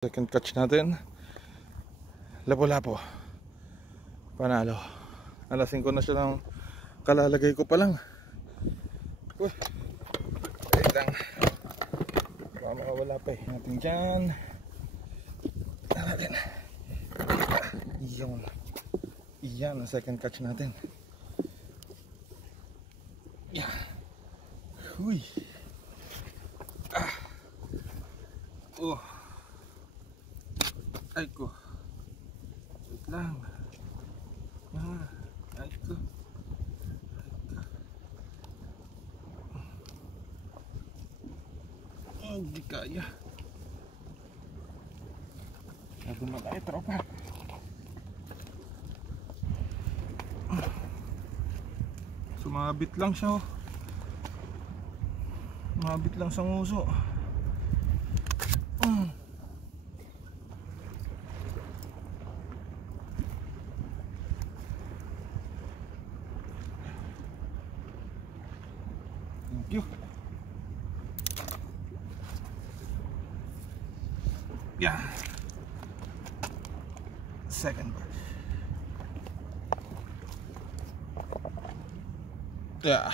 Second catch natin, lapo-lapo, panalo. Alasin ko na siya ng kalalagay ko pa lang. Uy, wait lang, baka makawala pa eh. Natin dyan natin. Yan ang second catch natin. Yeah. Uy. Oh. Ay ko. Wait lang. Ay ko. Hindi kaya. Sabi malaki tropa. Sumabit lang siya oh. Sumabit lang sa nguso. Thank you. Yeah. Second batch. Yeah.